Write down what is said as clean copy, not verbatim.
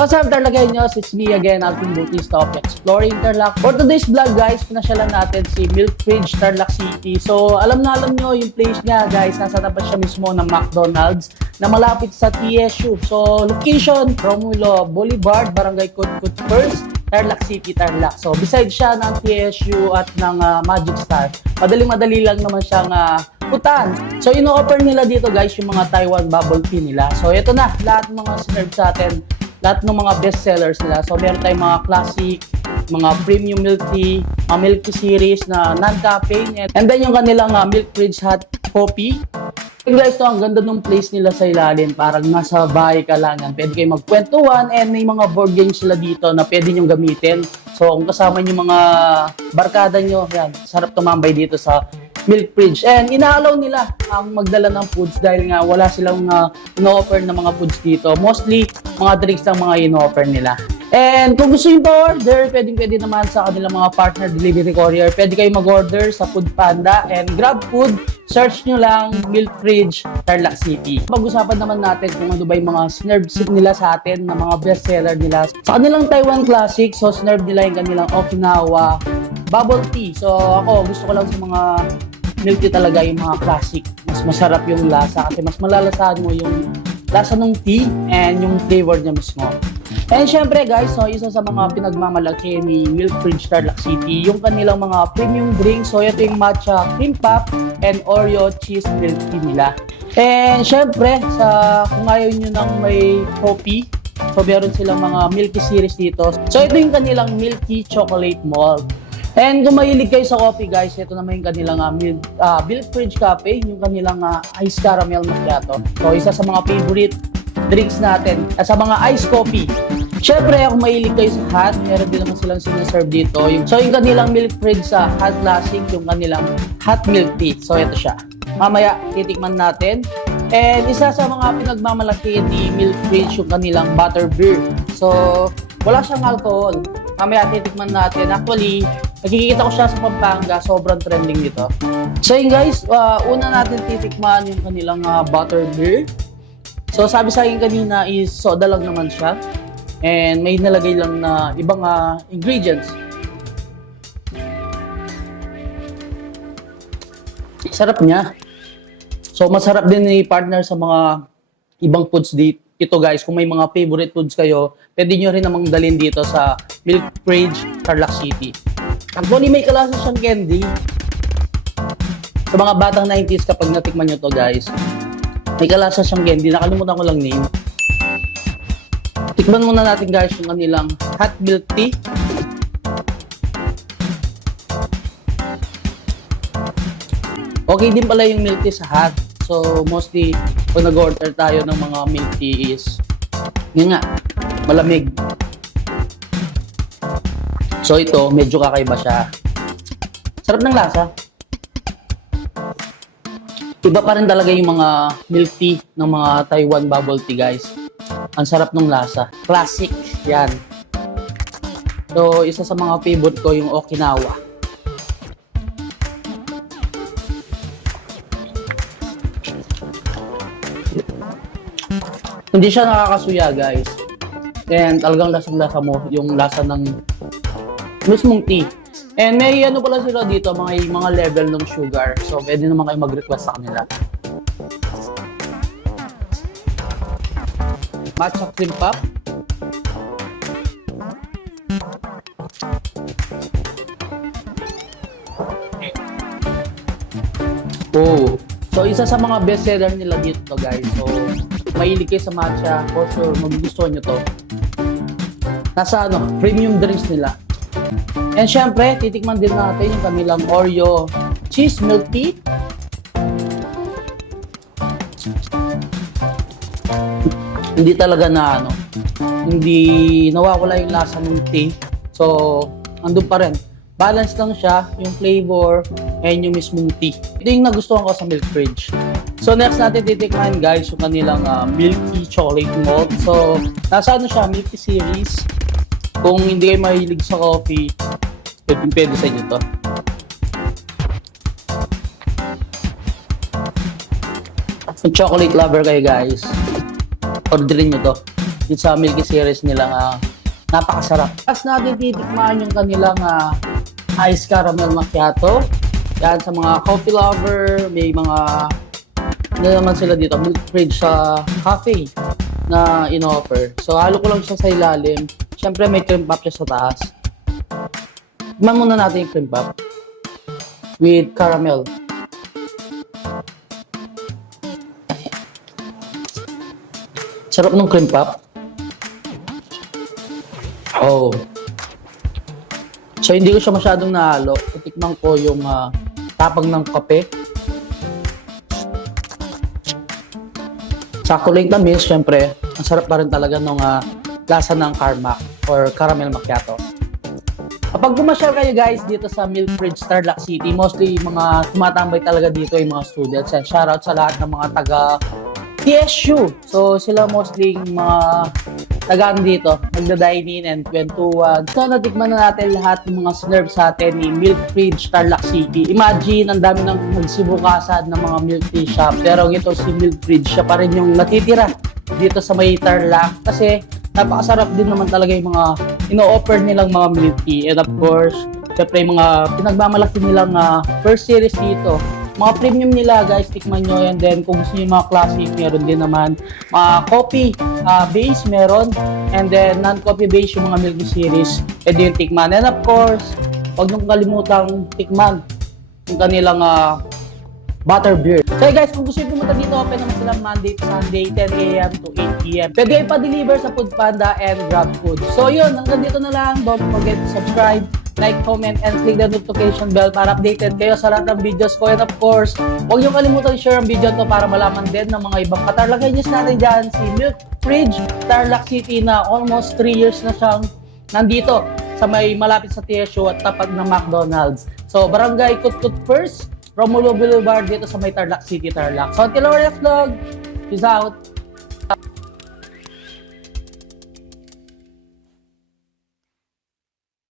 What's up talaga nyo? It's me again, Alvin Bautista of Exploring Tarlac. For today's vlog guys, pinasyalan natin si Milk Fridge, Tarlac City. So alam nyo yung place niya guys, nasa tapat siya mismo ng McDonald's na malapit sa TSU. So location, Romulo Boulevard, Barangay Kutkut First, Tarlac City, Tarlac. So beside siya ng TSU at ng Magic Star. Madaling-madali lang naman siyang putan. So ino-offer nila dito guys yung mga Taiwan bubble tea nila. So ito na, lahat ng mga sinerve sa atin. Lahat ng mga best sellers nila. So meron tayong mga classic, mga premium milk tea, mga milk tea series na non-caffeine. And then yung kanilang Milk Fridge Hot Coffee. Guys, ito ang ganda ng place nila sa ilalim. Parang nasa bahay ka lang yan. Pwede kayo magkwentuhan and may mga board games sila dito na pwede nyo gamitin. So kung kasama nyo mga barkada nyo, yan, sarap tumambay dito sa Milk Fridge. And inaalaw nila ang magdala ng foods dahil nga wala silang ino-offer na mga foods dito. Mostly, mga drinks lang mga ino-offer nila. And kung gusto nyo pa-order, pwede naman sa kanilang mga partner delivery courier. Pwede kayo mag-order sa Food Panda and Grab Food. Search nyo lang Milk Fridge, Tarlac City. Pag-usapan naman natin kung ano ba yung mga sinerve nila sa atin, na mga bestseller nila. Sa kanilang Taiwan Classic, so sinerve nila yung kanilang Okinawa Bubble Tea. So ako, gusto ko lang sa mga milk tea talaga yung mga classic. Mas masarap yung lasa kasi mas malalasahan mo yung lasa ng tea and yung flavor niya mismo. And syempre guys, so isa sa mga pinagmamalaki ni Milk Fridge Tarlac City, yung kanilang mga premium drinks. So ito yung matcha cream pop and Oreo cheese milk tea nila. And syempre, kung ayaw nyo ng may coffee, so meron silang mga milky series dito. So ito yung kanilang milky chocolate malt. And kung mahilig kayo sa coffee guys, ito naman yung kanilang Milk Fridge Cafe, yung kanilang iced caramel macchiato. So isa sa mga favorite drinks natin, sa mga iced coffee. Syempre, kung mahilig kayo sa hot, meron din naman silang sinaserve dito. So yung kanilang Milk Fridge sa Hot Classic, yung kanilang hot milk tea. So ito siya. Mamaya, titikman natin. And isa sa mga pinagmamalaki ni Milk Fridge, yung kanilang butter beer. So wala siyang alcohol. Mamaya titikman natin. Actually, nakikita ko siya sa Pampanga, sobrang trending dito. So yun guys, una natin titikman yung kanilang butter beer. So sabi sa akin kanina is soda lang naman siya. And may nalagay lang na ibang ingredients. Sarap niya. So masarap din ni partner sa mga ibang foods dito. Ito guys, kung may mga favorite foods kayo, pwede nyo rin namang dalhin dito sa Milk Fridge, Tarlac City. Actually, may kalasa siyang candy. Sa mga batang 90s, kapag natikman nyo to guys, may kalasa siyang candy. Nakalimutan ko lang name. Tikman muna natin guys yung kanilang hot milk tea. Okay din pala yung milk tea sa hot. So mostly, kung nag-order tayo ng mga milk tea is, yun nga, malamig. So ito, medyo kakaiba siya. Sarap ng lasa. Iba pa rin talaga yung mga milk tea ng mga Taiwan bubble tea guys. Ang sarap ng lasa. Classic. Yan. So isa sa mga favorite ko yung Okinawa. Hindi siya nakakasuya guys. And talagang lasang-lasa mo yung lasa ng mismong tea. And may ano pala sila dito, mga level ng sugar. So pwede naman kayo mag-request sa kanila. Matcha cream pop. Oh. So isa sa mga best seller nila dito guys. So mahilig kayo sa matcha, for sure magugustuhan nyo to. Nasa premium drinks nila. And syempre, titikman din natin yung kanilang Oreo cheese milk tea. Hindi talaga na hindi nawawala yung lasa ng tea. So, andun pa rin. Balance lang siya, yung flavor and yung mismong tea. Ito yung nagustuhan ko sa Milk Fridge. So next natin titikman guys yung kanilang milky chocolate malt. So nasa siya, milky series. Kung hindi kayo mahilig sa coffee, pwede sa inyo to. Kung chocolate lover kayo guys, orderin nyo to. dito sa Milky Series nila. Napakasarap. Tapos natin titikman yung kanilang ice caramel macchiato. Yan sa mga coffee lover, may mga ano naman sila dito, milk fridge sa cafe na in-offer. So halo ko lang siya sa ilalim. Siyempre may cream puff siya sa taas. Tikman muna natin yung cream puff with caramel. Sarap ng cream puff. Oh. So hindi ko siya masyadong nahalo. Tikman ko yung tapang ng kape. Sakto lang tamis, syempre. Ang sarap pa rin talaga ng lasa ng Carmac or caramel macchiato. Kapag pumasyal kayo guys dito sa Milk Fridge Tarlac City, mostly mga tumatambay talaga dito yung mga students. And shoutout sa lahat ng mga taga TSU. So sila mostly mga tagaan dito, nagda-dine in and kwentuhan. So natikman na natin lahat ng mga sinerve sa atin ni Milk Fridge Tarlac City. Imagine, ang dami ng nagsibukasan ng mga milk tea shop. Pero ito si Milk Fridge, siya pa rin yung natitira dito sa may Tarlac. Kasi napakasarap din naman talaga yung mga ino-offer nilang mga milk tea. And of course, syempre yung mga pinagmamalaki nilang first series dito. Mga premium nila guys, tikman nyo. And then kung gusto nyo yung mga classic, meron din naman mga coffee base meron. And then non-coffee base yung mga Milky Series. Pwede yung tikman. And of course, huwag nyo kalimutang tikman yung kanilang butter beer. So guys, kung gusto nyo pumunta dito, open naman sila Monday to Sunday, 10 a.m. to 8 p.m. Pwede yung pa-deliver sa Food Panda and Grab Food. So yun, hanggang dito na lang. Don't forget to subscribe, like, comment, and click the notification bell para updated kayo sa lahat ng videos ko. And of course, huwag niyo kalimutan i-share ang video to para malaman din ng mga ibang katarlagayos natin dyan, si Milk Fridge Tarlac City na almost 3 years na siyang nandito sa may malapit sa TSU at tapat ng McDonald's. So, Barangay Kutkut First, Romulo Boulevard dito sa may Tarlac City, Tarlac. So, until our next vlog, peace out!